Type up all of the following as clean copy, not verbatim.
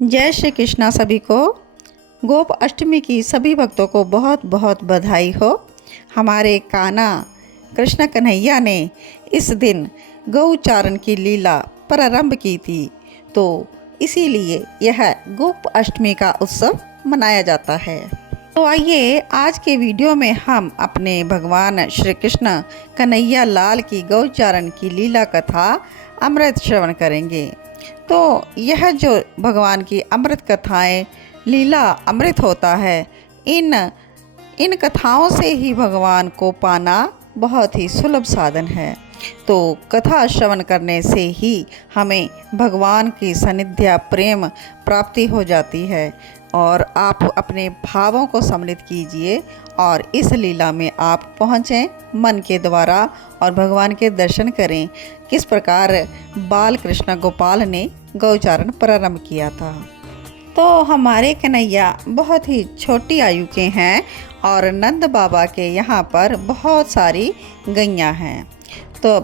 जय श्री कृष्णा सभी को। गोप अष्टमी की सभी भक्तों को बहुत बहुत बधाई हो। हमारे कान्हा कृष्ण कन्हैया ने इस दिन गौचारण की लीला प्रारंभ की थी, तो इसीलिए यह गोप अष्टमी का उत्सव मनाया जाता है। तो आइए आज के वीडियो में हम अपने भगवान श्री कृष्ण कन्हैया लाल की गौचारण की लीला कथा अमृत श्रवण करेंगे। तो यह जो भगवान की अमृत कथाएं लीला अमृत होता है, इन कथाओं से ही भगवान को पाना बहुत ही सुलभ साधन है। तो कथा श्रवण करने से ही हमें भगवान की सानिध्य प्रेम प्राप्ति हो जाती है। और आप अपने भावों को सम्मिलित कीजिए और इस लीला में आप पहुँचें मन के द्वारा और भगवान के दर्शन करें। किस प्रकार बाल कृष्ण गोपाल ने गौचारण प्रारंभ किया था। तो हमारे कन्हैया बहुत ही छोटी आयु के हैं और नंद बाबा के यहाँ पर बहुत सारी गैयाँ हैं। तो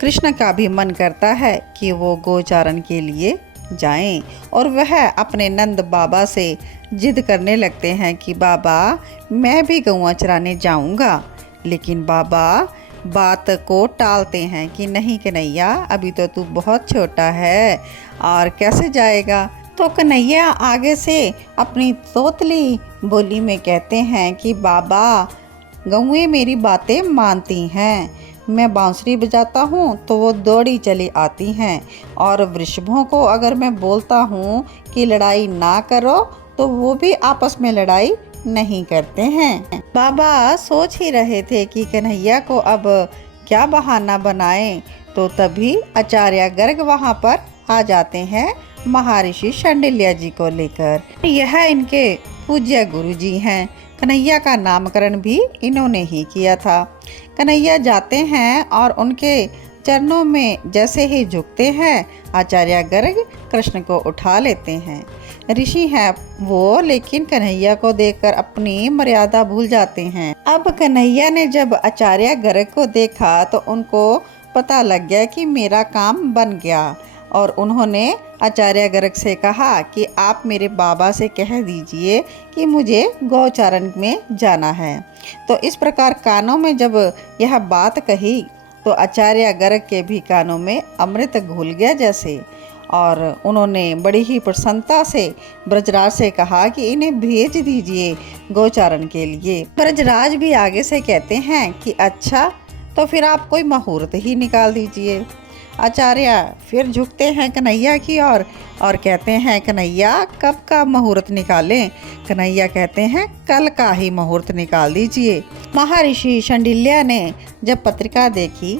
कृष्ण का भी मन करता है कि वो गौचारण के लिए जाएं और वह अपने नंद बाबा से जिद करने लगते हैं कि बाबा मैं भी गौआं चराने जाऊंगा। लेकिन बाबा बात को टालते हैं कि नहीं कन्हैया, अभी तो तू बहुत छोटा है और कैसे जाएगा। तो कन्हैया आगे से अपनी तोतली बोली में कहते हैं कि बाबा गौएं मेरी बातें मानती हैं, मैं बांसुरी बजाता हूँ तो वो दौड़ी चली आती हैं, और वृषभों को अगर मैं बोलता हूँ कि लड़ाई ना करो तो वो भी आपस में लड़ाई नहीं करते हैं। बाबा सोच ही रहे थे कि कन्हैया को अब क्या बहाना बनाएं, तो तभी आचार्य गर्ग वहाँ पर आ जाते हैं महर्षि शांडिल्य जी को लेकर। यह इनके पूज्य गुरु जी हैं। कन्हैया का नामकरण भी इन्होंने ही किया था। कन्हैया जाते हैं और उनके चरणों में जैसे ही झुकते हैं, आचार्य गर्ग कृष्ण को उठा लेते हैं। ऋषि हैं वो, लेकिन कन्हैया को देखकर अपनी मर्यादा भूल जाते हैं। अब कन्हैया ने जब आचार्य गर्ग को देखा तो उनको पता लग गया कि मेरा काम बन गया, और उन्होंने आचार्य गर्ग से कहा कि आप मेरे बाबा से कह दीजिए कि मुझे गौचारण में जाना है। तो इस प्रकार कानों में जब यह बात कही तो आचार्य गर्ग के भी कानों में अमृत घुल गया जैसे, और उन्होंने बड़ी ही प्रसन्नता से ब्रजराज से कहा कि इन्हें भेज दीजिए गौचारण के लिए। ब्रजराज भी आगे से कहते हैं कि अच्छा, तो फिर आप कोई मुहूर्त ही निकाल दीजिए। आचार्य फिर झुकते हैं कन्हैया की ओर और कहते हैं कन्हैया कब का मुहूर्त निकालें। कन्हैया कहते हैं कल का ही मुहूर्त निकाल दीजिए। महर्षि शांडिल्य ने जब पत्रिका देखी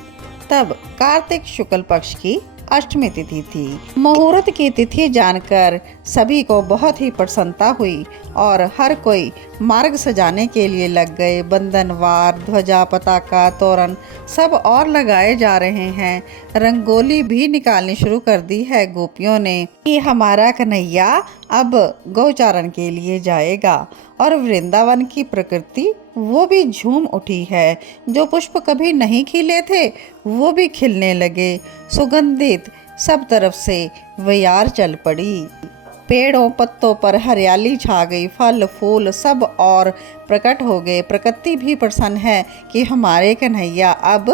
तब कार्तिक शुक्ल पक्ष की अष्टमी तिथि थी। मुहूर्त की तिथि जानकर सभी को बहुत ही प्रसन्नता हुई और हर कोई मार्ग सजाने के लिए लग गए। बंधनवार, ध्वजा, पताका, तोरण सब और लगाए जा रहे हैं। रंगोली भी निकालनी शुरू कर दी है गोपियों ने कि हमारा कन्हैया अब गौचारण के लिए जाएगा। और वृंदावन की प्रकृति वो भी झूम उठी है। जो पुष्प कभी नहीं खिले थे वो भी खिलने लगे। सुगंधित सब तरफ से वयार चल पड़ी। पेड़ों पत्तों पर हरियाली छा गई, फल फूल सब और प्रकट हो गए। प्रकृति भी प्रसन्न है कि हमारे कन्हैया अब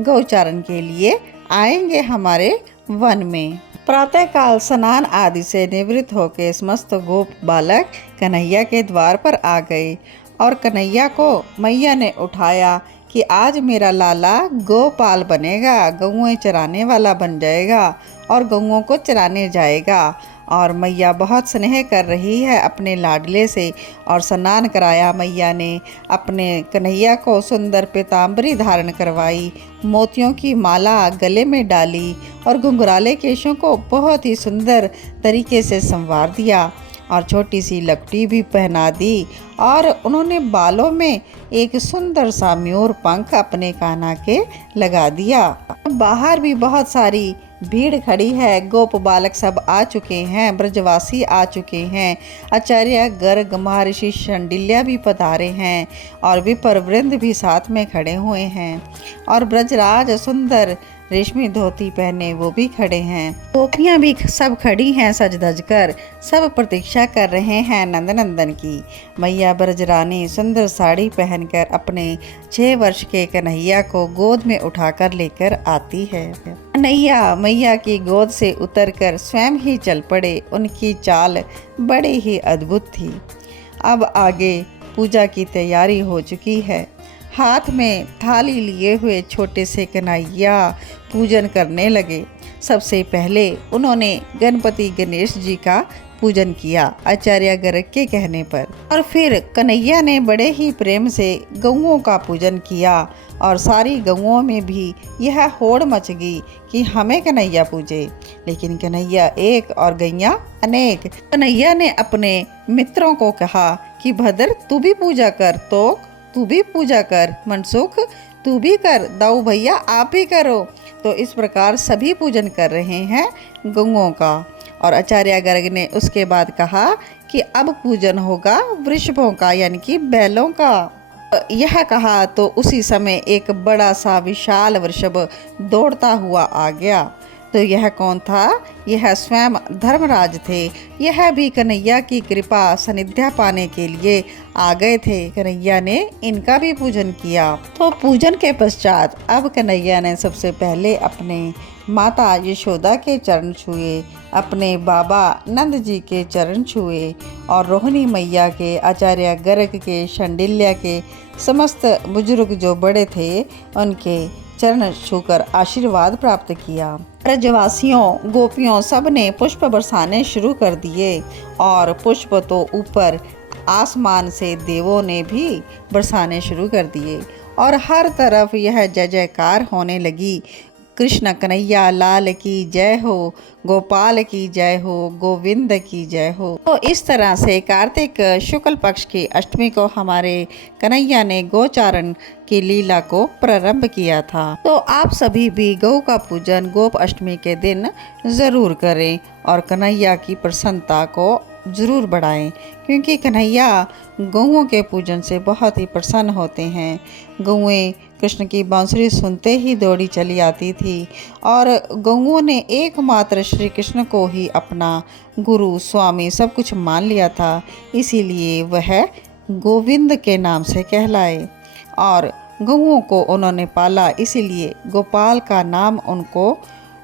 गौचारण के लिए आएंगे हमारे वन में। प्रातःकाल स्नान आदि से निवृत्त होकर समस्त गोप बालक कन्हैया के द्वार पर आ गए और कन्हैया को मैया ने उठाया कि आज मेरा लाला गोपाल बनेगा, गौएं चराने वाला बन जाएगा और गौओं को चराने जाएगा। और मैया बहुत स्नेह कर रही है अपने लाडले से, और स्नान कराया मैया ने। अपने कन्हैया को सुंदर पीताम्बरी धारण करवाई, मोतियों की माला गले में डाली और घुंघराले केशों को बहुत ही सुंदर तरीके से संवार दिया और छोटी सी लपटी भी पहना दी। और उन्होंने बालों में एक सुंदर सा मयूर पंख अपने कान्हा के लगा दिया। बाहर भी बहुत सारी भीड़ खड़ी है। गोप बालक सब आ चुके हैं, ब्रजवासी आ चुके हैं। आचार्य गर्ग, महर्षि शांडिल्य भी पधारे हैं और विपर वृंद भी साथ में खड़े हुए हैं। और ब्रजराज सुंदर रेशमी धोती पहने वो भी खड़े हैं। गोपियां भी सब खड़ी हैं सज धज कर, सब प्रतीक्षा कर रहे हैं नंदनंदन की। मैया ब्रजरानी सुंदर साड़ी पहनकर अपने 6 वर्ष के कन्हैया को गोद में उठाकर लेकर आती है। कन्हैया मैया की गोद से उतरकर स्वयं ही चल पड़े। उनकी चाल बड़ी ही अद्भुत थी। अब आगे पूजा की तैयारी हो चुकी है। हाथ में थाली लिए हुए छोटे से कन्हैया पूजन करने लगे। सबसे पहले उन्होंने गणपति गणेश जी का पूजन किया आचार्य गर्ग के कहने पर, और फिर कन्हैया ने बड़े ही प्रेम से गौओं का पूजन किया। और सारी गौओं में भी यह होड़ मच गई कि हमें कन्हैया पूजे, लेकिन कन्हैया एक और गैया अनेक। कन्हैया ने अपने मित्रों को कहा कि भद्र तू भी पूजा कर, तो तू भी पूजा कर, मनसुख तू भी कर, दाऊ भैया आप भी करो। तो इस प्रकार सभी पूजन कर रहे हैं गौओं का। और आचार्य गर्ग ने उसके बाद कहा कि अब पूजन होगा वृषभों का, यानी कि बैलों का। यह कहा तो उसी समय एक बड़ा सा विशाल वृषभ दौड़ता हुआ आ गया। तो यह कौन था? यह स्वयं धर्मराज थे। यह भी कन्हैया की कृपा सानिध्य पाने के लिए आ गए थे। कन्हैया ने इनका भी पूजन किया। तो पूजन के पश्चात अब कन्हैया ने सबसे पहले अपने माता यशोदा के चरण छुए, अपने बाबा नंद जी के चरण छुए, और रोहिणी मैया के, आचार्य गर्ग के, शांडिल्य के, समस्त बुजुर्ग जो बड़े थे उनके चरण छूकर आशीर्वाद प्राप्त किया। ब्रजवासियों गोपियों सब ने पुष्प बरसाने शुरू कर दिए, और पुष्प तो ऊपर आसमान से देवों ने भी बरसाने शुरू कर दिए, और हर तरफ यह जय जयकार होने लगी। कृष्ण कन्हैया लाल की जय हो, गोपाल की जय हो, गोविंद की जय हो। तो इस तरह से कार्तिक शुक्ल पक्ष की अष्टमी को हमारे कन्हैया ने गोचारण की लीला को प्रारंभ किया था। तो आप सभी भी गौ का पूजन गोप अष्टमी के दिन ज़रूर करें और कन्हैया की प्रसन्नता को ज़रूर बढ़ाएं, क्योंकि कन्हैया गौओं के पूजन से बहुत ही प्रसन्न होते हैं। गौएं कृष्ण की बांसुरी सुनते ही दौड़ी चली आती थी, और गौओं ने एकमात्र श्री कृष्ण को ही अपना गुरु स्वामी सब कुछ मान लिया था। इसीलिए वह गोविंद के नाम से कहलाए, और गौओं को उन्होंने पाला, इसीलिए गोपाल का नाम उनको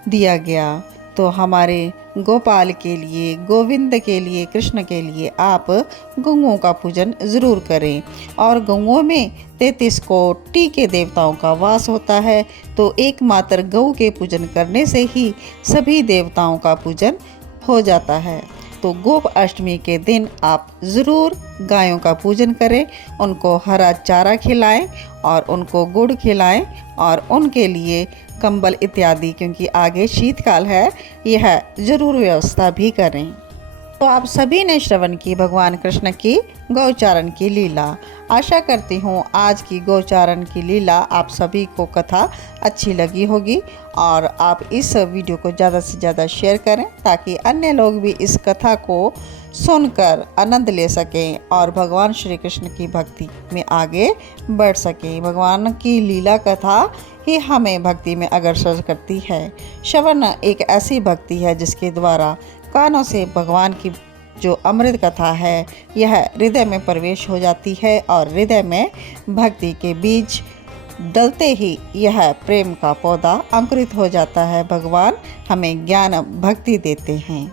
दिया गया। तो हमारे गोपाल के लिए, गोविंद के लिए, कृष्ण के लिए आप गौओं का पूजन ज़रूर करें। और गौओं में 33 कोटि के देवताओं का वास होता है, तो एकमात्र गौ के पूजन करने से ही सभी देवताओं का पूजन हो जाता है। तो गोप अष्टमी के दिन आप ज़रूर गायों का पूजन करें, उनको हरा चारा खिलाएं और उनको गुड़ खिलाएं, और उनके लिए कंबल इत्यादि, क्योंकि आगे शीतकाल है, यह ज़रूर व्यवस्था भी करें। तो आप सभी ने श्रवण की भगवान कृष्ण की गौचारण की लीला। आशा करती हूँ आज की गौचारण की लीला आप सभी को कथा अच्छी लगी होगी, और आप इस वीडियो को ज़्यादा से ज़्यादा शेयर करें ताकि अन्य लोग भी इस कथा को सुनकर आनंद ले सकें और भगवान श्री कृष्ण की भक्ति में आगे बढ़ सकें। भगवान की लीला कथा ही हमें भक्ति में अग्रसर करती है। श्रवण एक ऐसी भक्ति है जिसके द्वारा कानों से भगवान की जो अमृत कथा है यह हृदय में प्रवेश हो जाती है, और हृदय में भक्ति के बीज डलते ही यह प्रेम का पौधा अंकुरित हो जाता है। भगवान हमें ज्ञान भक्ति देते हैं।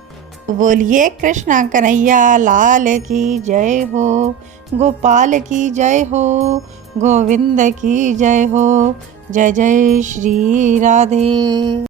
बोलिए कृष्ण कन्हैया लाल की जय हो, गोपाल की जय हो, गोविंद की जय हो। जय जय श्री राधे।